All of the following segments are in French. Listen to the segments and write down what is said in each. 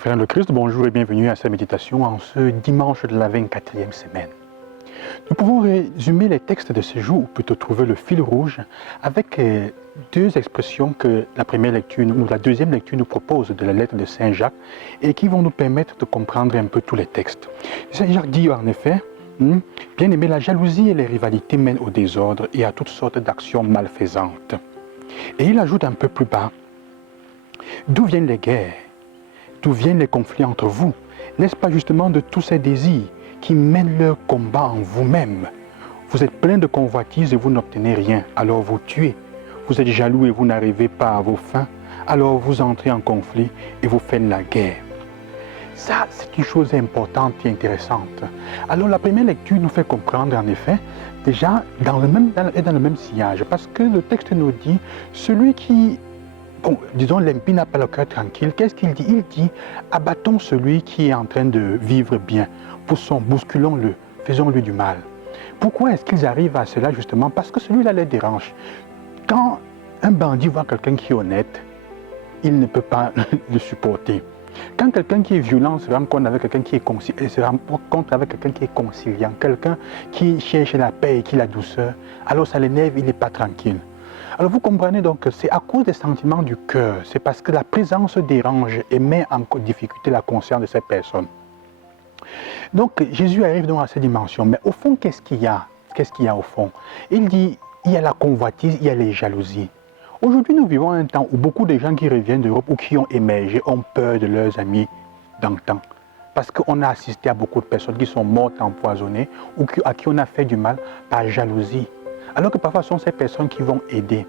frères de Christ, bonjour et bienvenue à cette méditation en ce dimanche de la 24e semaine. Nous pouvons résumer les textes de ce jour, ou plutôt trouver le fil rouge, avec deux expressions que la première lecture ou la deuxième lecture nous propose de la lettre de Saint Jacques et qui vont nous permettre de comprendre un peu tous les textes. Saint Jacques dit en effet, bien aimé, la jalousie et les rivalités mènent au désordre et à toutes sortes d'actions malfaisantes. Et il ajoute un peu plus bas, d'où viennent les guerres? D'où viennent les conflits entre vous? N'est-ce pas justement de tous ces désirs qui mènent leur combat en vous-même? Vous êtes plein de convoitises et vous n'obtenez rien, alors vous tuez. Vous êtes jaloux et vous n'arrivez pas à vos fins, alors vous entrez en conflit et vous faites la guerre. Ça, c'est une chose importante et intéressante. Alors la première lecture nous fait comprendre en effet, déjà dans le même sillage, parce que le texte nous dit, celui qui... Bon, disons, l'impie n'a pas le cœur tranquille. Qu'est-ce qu'il dit? Il dit, abattons celui qui est en train de vivre bien. Poussons, bousculons-le, faisons-lui du mal. Pourquoi est-ce qu'ils arrivent à cela justement? Parce que celui-là les dérange. Quand un bandit voit quelqu'un qui est honnête, il ne peut pas le supporter. Quand quelqu'un qui est violent se rencontre avec quelqu'un qui est conciliant, quelqu'un qui cherche la paix et qui la douceur, alors ça l'énerve, il n'est pas tranquille. Alors vous comprenez donc que c'est à cause des sentiments du cœur, c'est parce que la présence dérange et met en difficulté la conscience de ces personnes. Donc Jésus arrive donc à cette dimension, mais au fond qu'est-ce qu'il y a? Qu'est-ce qu'il y a au fond? Il dit, il y a la convoitise, il y a les jalousies. Aujourd'hui nous vivons un temps où beaucoup de gens qui reviennent d'Europe ou qui ont émergé ont peur de leurs amis d'antan. Parce qu'on a assisté à beaucoup de personnes qui sont mortes empoisonnées ou à qui on a fait du mal par jalousie. Alors que parfois, ce sont ces personnes qui vont aider.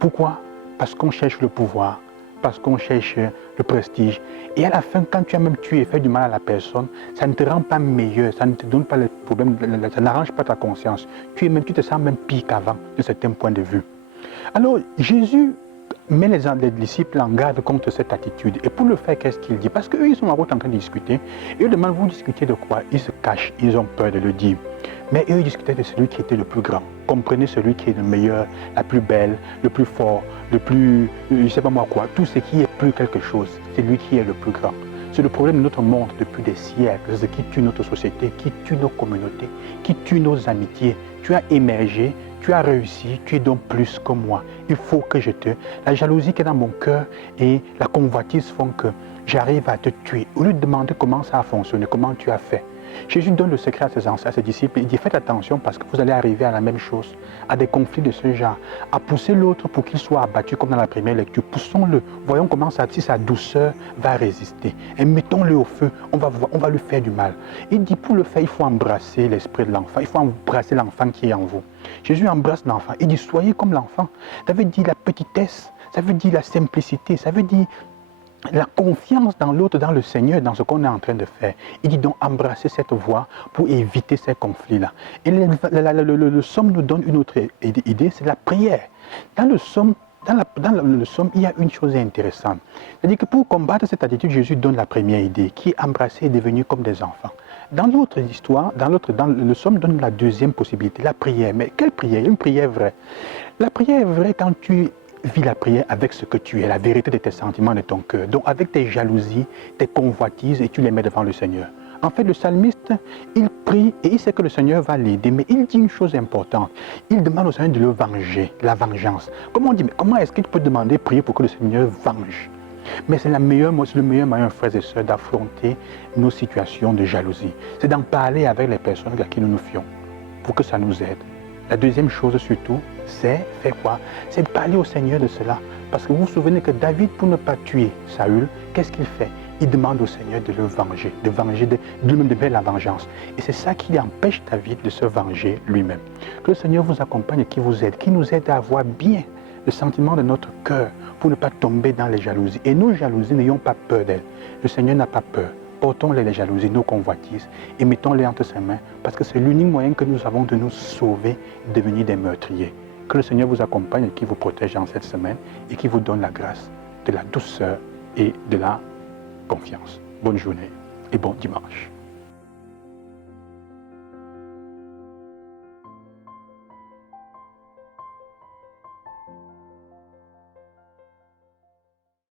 Pourquoi? Parce qu'on cherche le pouvoir, parce qu'on cherche le prestige. Et à la fin, quand tu as même tué et fait du mal à la personne, ça ne te rend pas meilleur, ça ne te donne pas les problèmes, ça n'arrange pas ta conscience. Tu te sens même pire qu'avant, de certains points de vue. Alors, Jésus met les disciples en garde contre cette attitude. Et pour le faire, qu'est-ce qu'il dit? Parce qu'eux, ils sont en route en train de discuter. Et eux demandent, vous discutez de quoi? Ils se cachent, ils ont peur de le dire. Mais eux, ils discutaient de celui qui était le plus grand. Comprenez celui qui est le meilleur, la plus belle, le plus fort, le plus, je ne sais pas moi quoi. Tout ce qui est plus quelque chose, c'est lui qui est le plus grand. C'est le problème de notre monde depuis des siècles. C'est ce qui tue notre société, qui tue nos communautés, qui tue nos amitiés. Tu as émergé, tu as réussi, tu es donc plus que moi. Il faut que je te... La jalousie qui est dans mon cœur et la convoitise font que j'arrive à te tuer. Au lieu de demander comment ça a fonctionné, comment tu as fait. Jésus donne le secret à ses disciples. Il dit, faites attention parce que vous allez arriver à la même chose, à des conflits de ce genre, à pousser l'autre pour qu'il soit abattu comme dans la première lecture. Poussons-le, voyons comment si sa douceur va résister. Et mettons-le au feu, on va lui faire du mal. Il dit, pour le faire, il faut embrasser l'esprit de l'enfant, il faut embrasser l'enfant qui est en vous. Jésus embrasse l'enfant, il dit, soyez comme l'enfant. Ça veut dire la petitesse, ça veut dire la simplicité, ça veut dire la confiance dans l'autre, dans le Seigneur, dans ce qu'on est en train de faire. Il dit donc embrasser cette voie pour éviter ces conflits-là. Et le psaume nous donne une autre idée, c'est la prière. Dans le psaume, il y a une chose intéressante. C'est-à-dire que pour combattre cette attitude, Jésus donne la première idée, qui est embrasser et devenir comme des enfants. Dans l'autre histoire, le psaume donne la deuxième possibilité, la prière. Mais quelle prière? Une prière vraie. La prière est vraie quand tu vis la prière avec ce que tu es, la vérité de tes sentiments, de ton cœur. Donc avec tes jalousies, tes convoitises, et tu les mets devant le Seigneur. En fait, le psalmiste, il prie et il sait que le Seigneur va l'aider, mais il dit une chose importante. Il demande au Seigneur de le venger, la vengeance. Comment on dit, mais comment est-ce qu'il peut demander, prier pour que le Seigneur venge? Mais c'est le meilleur moyen, frères et sœurs, d'affronter nos situations de jalousie. C'est d'en parler avec les personnes à qui nous nous fions, pour que ça nous aide. La deuxième chose surtout, c'est faire quoi? C'est de parler au Seigneur de cela. Parce que vous vous souvenez que David, pour ne pas tuer Saül, qu'est-ce qu'il fait? Il demande au Seigneur de le venger, de lui-même de faire la vengeance. Et c'est ça qui empêche David de se venger lui-même. Que le Seigneur vous accompagne et qui vous aide, qui nous aide à avoir bien le sentiment de notre cœur pour ne pas tomber dans les jalousies. Et nos jalousies, n'ayons pas peur d'elles. Le Seigneur n'a pas peur. Portons-les les jalousies, nos convoitises, et mettons-les entre ses mains, parce que c'est l'unique moyen que nous avons de nous sauver, de devenir des meurtriers. Que le Seigneur vous accompagne et qui vous protège en cette semaine, et qui vous donne la grâce, de la douceur et de la confiance. Bonne journée et bon dimanche.